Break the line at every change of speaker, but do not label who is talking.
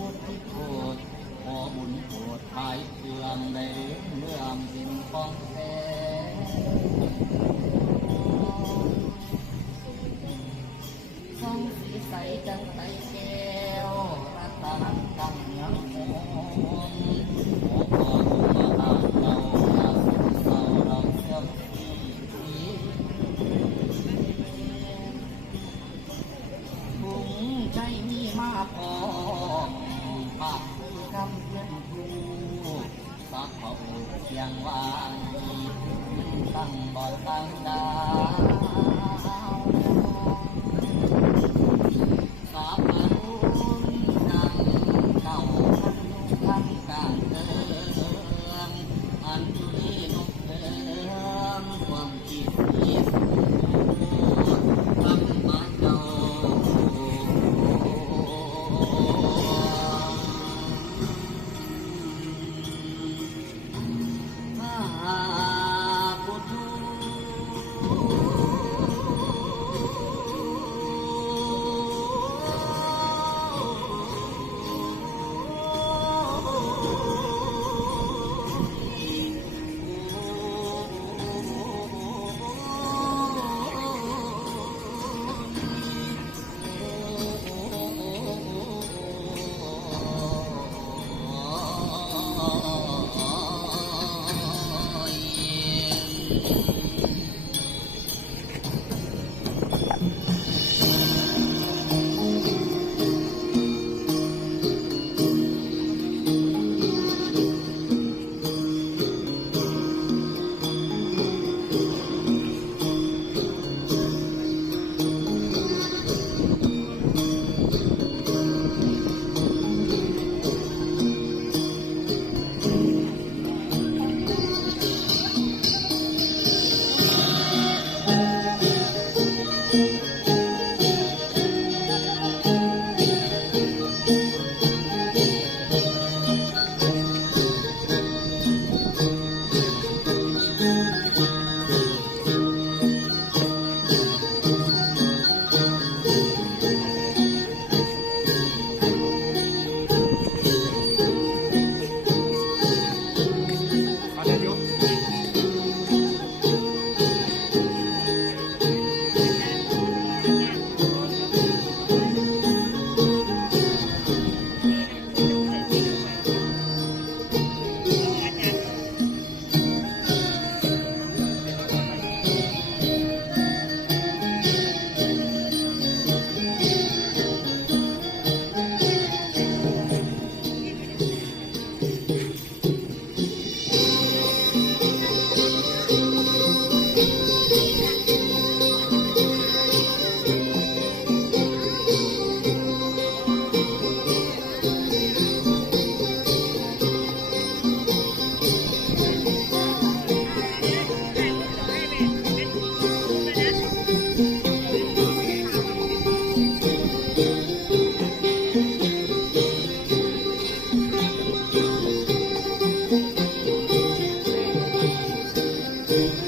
พุทธิโคตขอบุญโปรดภายเพื่องในเมื่องสิงป้องแสงทรงสีใสจังใสแก้วรัตนังกัยังโมโอปอมาอาเราอาสุเสาเรเสื่มบุงใจมีมาพอ ปากคือกำเพื่อนครูสักเขาเสียงวางตั้งบ่อตั้งดาว
Thank you.